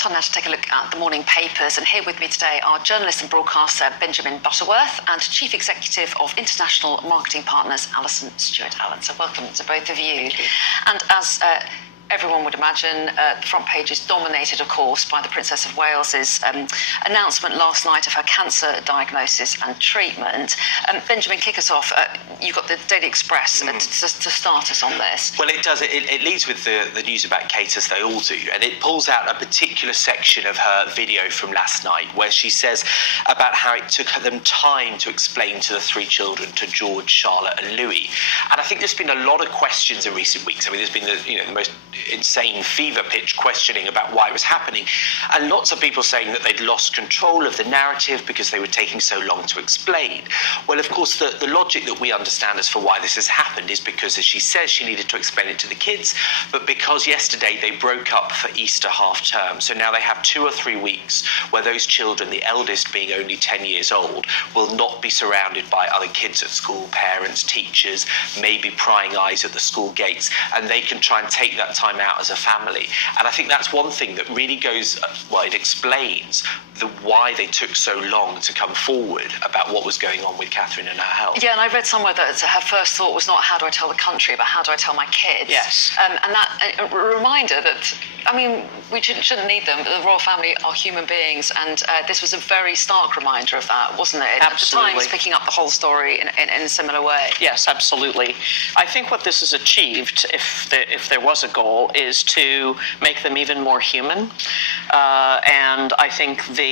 Time now to take a look at the morning papers, and here with me today are journalist and broadcaster Benjamin Butterworth and Chief Executive of International Marketing Partners Alison Stewart-Allen. So welcome to both of you. And as everyone would imagine, the front page is dominated, of course, by the Princess of Wales's announcement last night of her cancer diagnosis and treatment. Benjamin, kick us off. You've got the Daily Express to start us on this. Well, it does. It leads with the news about Kate, as they all do, and it pulls out a particular section of her video from last night where she says about how it took them time to explain to the three children, to George, Charlotte and Louis. And I think there's been a lot of questions in recent weeks. I mean, there's been the most insane fever pitch questioning about why it was happening, and lots of people saying that they'd lost control of the narrative because they were taking so long to explain. Well, of course, the logic that we understand as for why this has happened is because, as she says, she needed to explain it to the kids, but because yesterday they broke up for Easter half term, so now they have 2 or 3 weeks where those children, the eldest being only 10 years old, will not be surrounded by other kids at school, parents, teachers, maybe prying eyes at the school gates, and they can try and take that time out as a family. And I think that's one thing that really goes, well, it explains why they took so long to come forward about what was going on with Catherine and her health. Yeah, and I read somewhere that her first thought was not how do I tell the country, but how do I tell my kids? Yes. And that a reminder that, I mean, we shouldn't need them, but the royal family are human beings, and this was a very stark reminder of that, wasn't it? Absolutely. The Times picking up the whole story in a similar way. Yes, absolutely. I think what this has achieved, if there was a goal, is to make them even more human. And I think the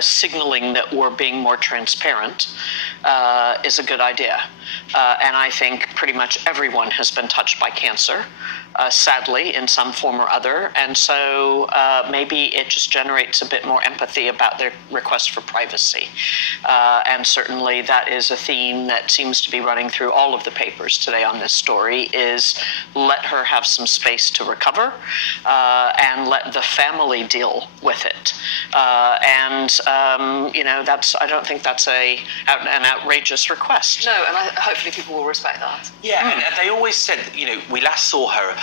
signaling that we're being more transparent is a good idea. And I think pretty much everyone has been touched by cancer, sadly, in some form or other. And so maybe it just generates a bit more empathy about their request for privacy. And certainly that is a theme that seems to be running through all of the papers today on this story, is let her have some space to recover and let the family deal with it. I don't think that's an outrageous request. No, and hopefully people will respect that. Yeah, and they always said, we last saw her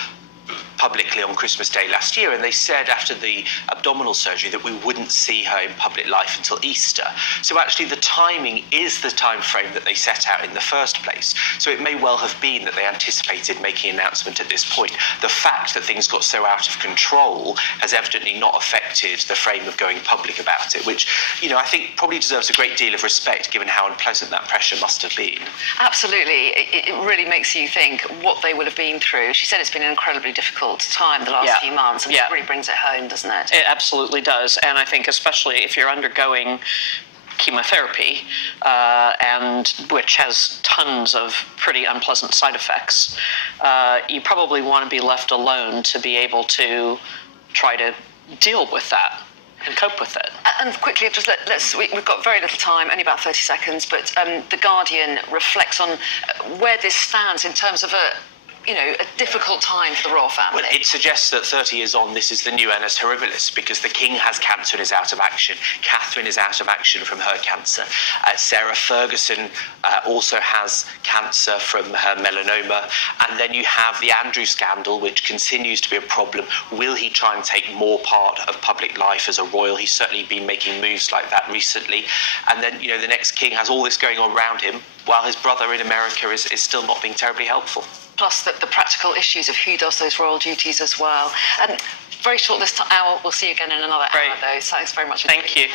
publicly on Christmas Day last year, and they said after the abdominal surgery that we wouldn't see her in public life until Easter. So actually the timing is the time frame that they set out in the first place. So it may well have been that they anticipated making an announcement at this point. The fact that things got so out of control has evidently not affected the frame of going public about it, which, I think probably deserves a great deal of respect given how unpleasant that pressure must have been. Absolutely. It really makes you think what they will have been through. She said it's been an incredibly difficult time the last few months, and it really brings it home, doesn't it? It absolutely does. And I think especially if you're undergoing chemotherapy, and which has tons of pretty unpleasant side effects, you probably want to be left alone to be able to try to deal with that and cope with it. And quickly, just we've got very little time, only about 30 seconds, but The Guardian reflects on where this stands in terms of a difficult time for the royal family. Well, it suggests that 30 years on, this is the new annus horribilis, because the king has cancer and is out of action. Catherine is out of action from her cancer. Sarah Ferguson also has cancer from her melanoma. And then you have the Andrew scandal, which continues to be a problem. Will he try and take more part of public life as a royal? He's certainly been making moves like that recently. And then, the next king has all this going on around him, while his brother in America is still not being terribly helpful. Plus the practical issues of who does those royal duties as well. And very short this hour. We'll see you again in another hour, though. Thanks very much. Thank you.